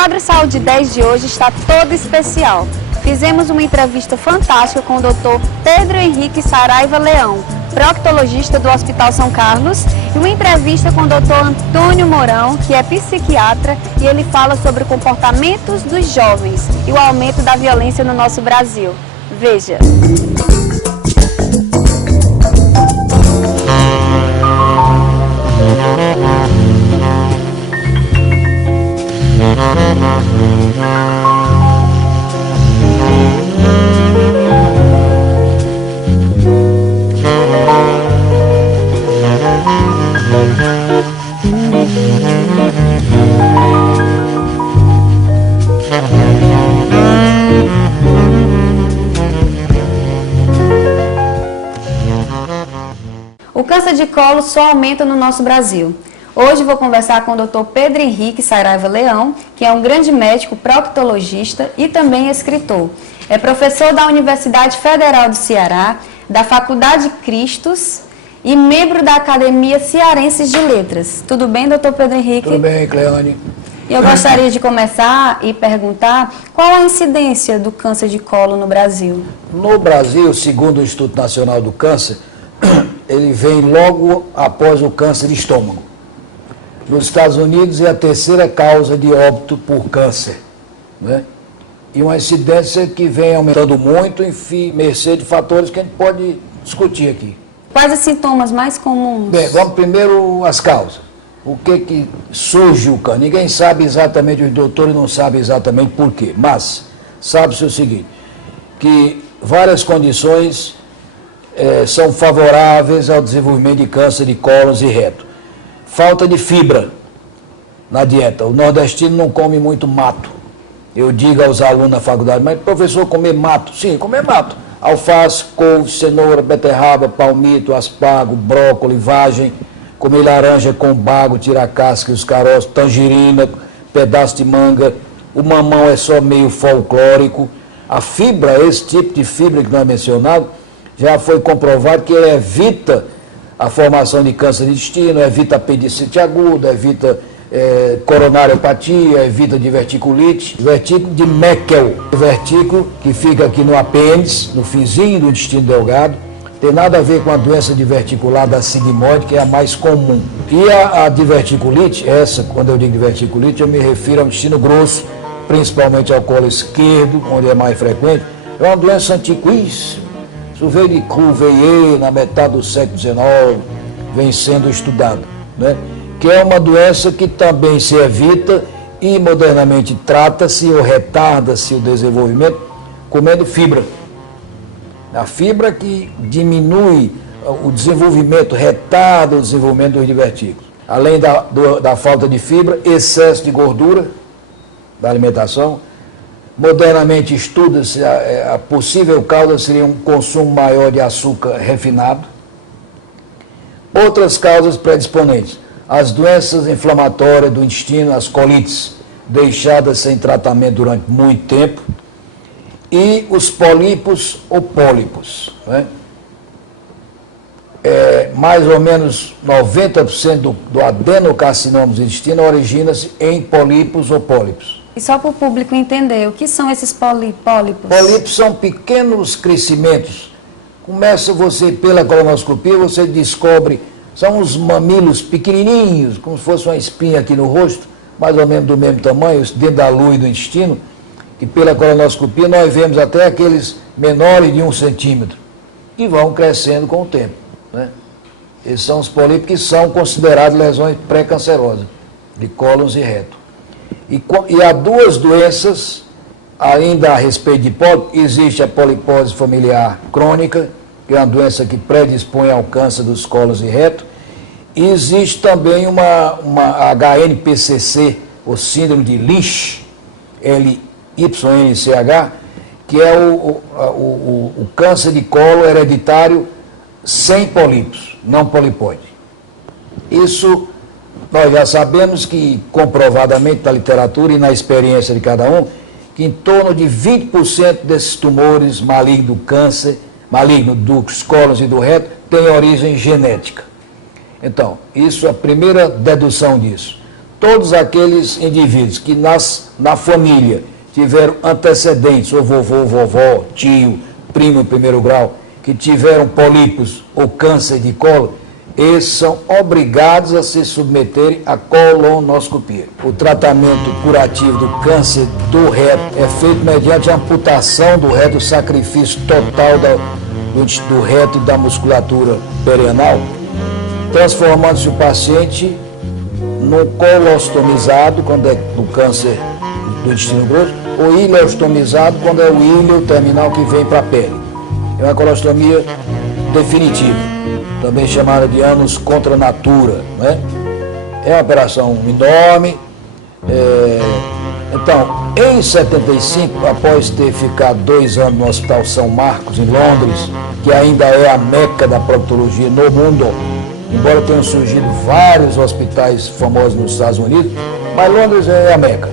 quadro Saúde 10 de hoje está todo especial. Fizemos uma entrevista fantástica com o Dr. Pedro Henrique Saraiva Leão, proctologista do Hospital São Carlos, e uma entrevista com o Dr. Antônio Mourão, que é psiquiatra, e ele fala sobre comportamentos dos jovens e o aumento da violência no nosso Brasil. Veja! O câncer de colo só aumenta no nosso Brasil. Hoje vou conversar com o Dr. Pedro Henrique Saraiva Leão, que é um grande médico proctologista e também escritor. É professor da Universidade Federal do Ceará, da Faculdade Cristos e membro da Academia Cearense de Letras. Tudo bem, Dr. Pedro Henrique? Tudo bem, Cleone. Eu gostaria de começar e perguntar qual a incidência do câncer de colo no Brasil? No Brasil, segundo o Instituto Nacional do Câncer, ele vem logo após o câncer de estômago. Nos Estados Unidos é a terceira causa de óbito por câncer, né? E uma incidência que vem aumentando muito, enfim, mercê de fatores que a gente pode discutir aqui. Quais os sintomas mais comuns? Bem, vamos primeiro às causas. O que surge o câncer? Ninguém sabe exatamente, os doutores não sabem exatamente por quê, mas sabe-se o seguinte, que várias condições são favoráveis ao desenvolvimento de câncer de cólon e reto. Falta de fibra na dieta. O nordestino não come muito mato. Eu digo aos alunos na faculdade, mas professor, comer mato? Sim, comer mato. Alface, couve, cenoura, beterraba, palmito, aspargo, brócolis, vagem, comer laranja com bago, tirar a casca e os caroços, tangerina, pedaço de manga. O mamão é só meio folclórico. A fibra, esse tipo de fibra que não é mencionado, já foi comprovado que ele evita a formação de câncer de intestino, evita apendicite aguda, evita coronariopatia, evita diverticulite, vertículo de Meckel, vertículo que fica aqui no apêndice, no finzinho do intestino delgado, tem nada a ver com a doença diverticular da sigmoide, que é a mais comum. E a diverticulite, essa, quando eu digo diverticulite, eu me refiro ao intestino grosso, principalmente ao colo esquerdo, onde é mais frequente, é uma doença antiquíssima. Isso veio de Cuvier, na metade do século XIX, vem sendo estudado, né? Que é uma doença que também se evita e modernamente trata-se ou retarda-se o desenvolvimento comendo fibra. A fibra que diminui o desenvolvimento, retarda o desenvolvimento dos divertículos. Além da falta de fibra, excesso de gordura da alimentação. Modernamente estuda-se a possível causa seria um consumo maior de açúcar refinado. Outras causas predisponentes, as doenças inflamatórias do intestino, as colites, deixadas sem tratamento durante muito tempo, e os pólipos ou pólipos, né? Mais ou menos 90% do adenocarcinoma do intestino origina-se em pólipos ou pólipos. E só para o público entender, o que são esses pólipos? Pólipos são pequenos crescimentos. Começa você, pela colonoscopia, você descobre, são uns mamilos pequenininhos, como se fosse uma espinha aqui no rosto, mais ou menos do mesmo tamanho, dentro da lua e do intestino, e pela colonoscopia nós vemos até aqueles menores de 1 centímetro, que vão crescendo com o tempo, né? Esses são os pólipos que são considerados lesões pré-cancerosas, de cólon e reto. E há duas doenças, ainda a respeito de pólipo, existe a polipose familiar crônica, que é uma doença que predispõe ao câncer dos cólos e reto, e existe também uma HNPCC, o síndrome de Lynch, LYNCH, que é o câncer de colo hereditário sem pólipos, não polipóide. Isso nós já sabemos que, comprovadamente na literatura e na experiência de cada um, que em torno de 20% desses tumores malignos do câncer, maligno dos cólons e do reto, tem origem genética. Então, isso é a primeira dedução disso. todos aqueles indivíduos que na família tiveram antecedentes, ou vovô, vovó, tio, primo em primeiro grau, que tiveram pólipos ou câncer de colo, eles são obrigados a se submeterem à colonoscopia. O tratamento curativo do câncer do reto é feito mediante a amputação do reto, o sacrifício total do reto e da musculatura perianal, transformando-se o paciente no colostomizado, quando é do câncer do intestino grosso, ou ileostomizado, quando é o íleo terminal que vem para a pele. É uma colostomia definitiva, também chamada de ânus contra natura, né? É uma operação enorme. Então, em 75, após ter ficado 2 anos no Hospital São Marcos, em Londres, que ainda é a meca da proctologia no mundo, embora tenham surgido vários hospitais famosos nos Estados Unidos, mas Londres é a meca.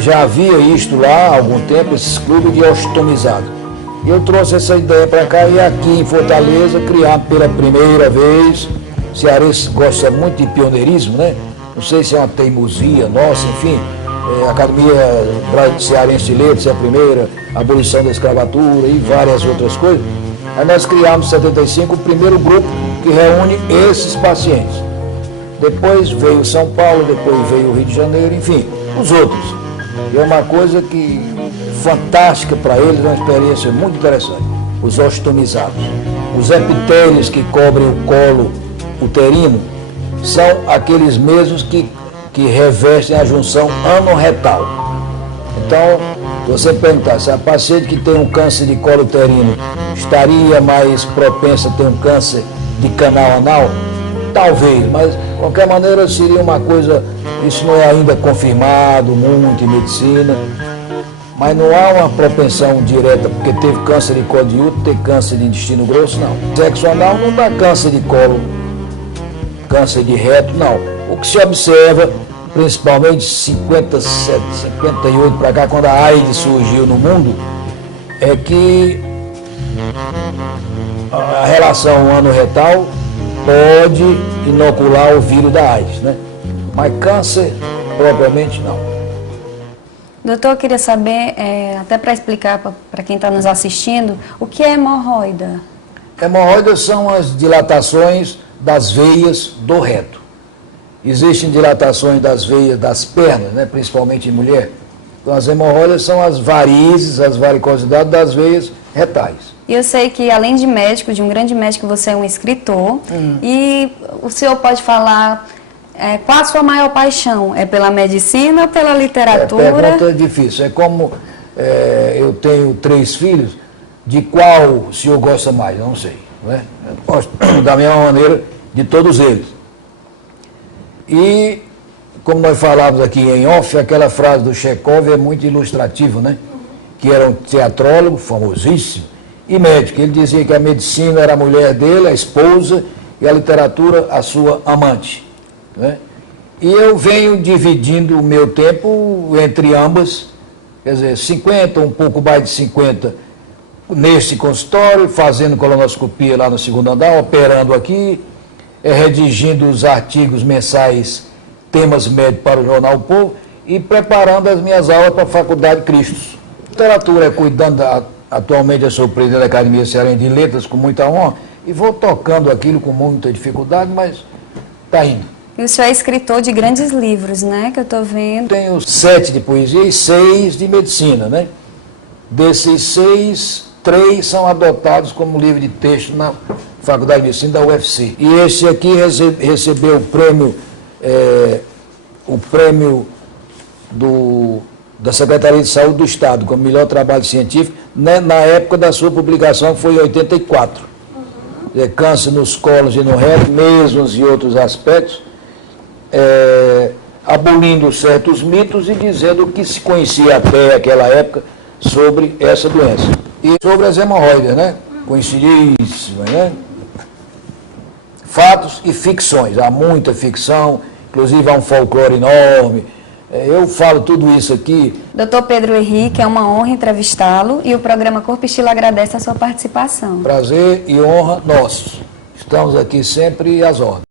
Já havia isto lá há algum tempo, esses clubes de ostomizados. E eu trouxe essa ideia para cá e aqui em Fortaleza, criar pela primeira vez. O cearense gosta muito de pioneirismo, né? Não sei se é uma teimosia nossa, enfim. A Academia Cearense de Letras é a primeira, a abolição da escravatura e várias outras coisas. Aí nós criamos em 75 o primeiro grupo que reúne esses pacientes. Depois veio São Paulo, depois veio o Rio de Janeiro, enfim, os outros. E é uma coisa que fantástica para eles, uma experiência muito interessante. Os ostomizados. Os epitélios que cobrem o colo uterino são aqueles mesmos que revestem a junção anorretal. Então, se você perguntar se a paciente que tem um câncer de colo uterino estaria mais propensa a ter um câncer de canal anal, talvez, mas de qualquer maneira seria uma coisa, isso não é ainda confirmado muito em medicina, mas não há uma propensão direta, porque teve câncer de colo de útero, ter câncer de intestino grosso, não. Sexo anal não dá câncer de colo, câncer de reto, não. O que se observa, principalmente 57, 58 para cá, quando a AIDS surgiu no mundo, é que a relação ano-retal pode inocular o vírus da AIDS, né? Mas câncer, propriamente, não. Doutor, eu queria saber, até para explicar para quem está nos assistindo, o que é hemorroida? Hemorroidas são as dilatações das veias do reto. Existem dilatações das veias das pernas, né, principalmente em mulher. Então, as hemorroidas são as varizes, as varicosidades das veias retais. E eu sei que, além de médico, de um grande médico, você é um escritor. E o senhor pode falar qual a sua maior paixão? É pela medicina ou pela literatura? Pergunta difícil. É como eu tenho 3 filhos, de qual o senhor gosta mais? Eu não sei. Né? Eu gosto da mesma maneira de todos eles. E, como nós falávamos aqui em off, aquela frase do Chekhov é muito ilustrativa, né? Que era um teatrólogo famosíssimo e médico. Ele dizia que a medicina era a mulher dele, a esposa, e a literatura a sua amante. Né? E eu venho dividindo o meu tempo entre ambas, quer dizer, 50, um pouco mais de 50 neste consultório, fazendo colonoscopia lá no 2º andar, operando aqui, redigindo os artigos mensais, temas médicos para o Jornal O Povo e preparando as minhas aulas para a Faculdade Cristos. Literatura, cuidando, atualmente eu sou presidente da Academia Cearense de Letras com muita honra e vou tocando aquilo com muita dificuldade, mas está indo. E o senhor é escritor de grandes livros, né, que eu estou vendo. Tenho 7 de poesia e 6 de medicina, né? Desses 6, 3 são adotados como livro de texto na Faculdade de Medicina da UFC. E esse aqui recebeu o prêmio da Secretaria de Saúde do Estado, como melhor trabalho científico, né, na época da sua publicação, que foi em 84. Câncer nos colos e no reto, mesmos e outros aspectos, abolindo certos mitos e dizendo o que se conhecia até aquela época sobre essa doença. E sobre as hemorroidas, né? Coincidíssimas, né? Fatos e ficções. Há muita ficção, inclusive há um folclore enorme. Eu falo tudo isso aqui. Dr. Pedro Henrique, é uma honra entrevistá-lo e o programa Corpo e Estilo agradece a sua participação. Prazer e honra nossos. Estamos aqui sempre às ordens.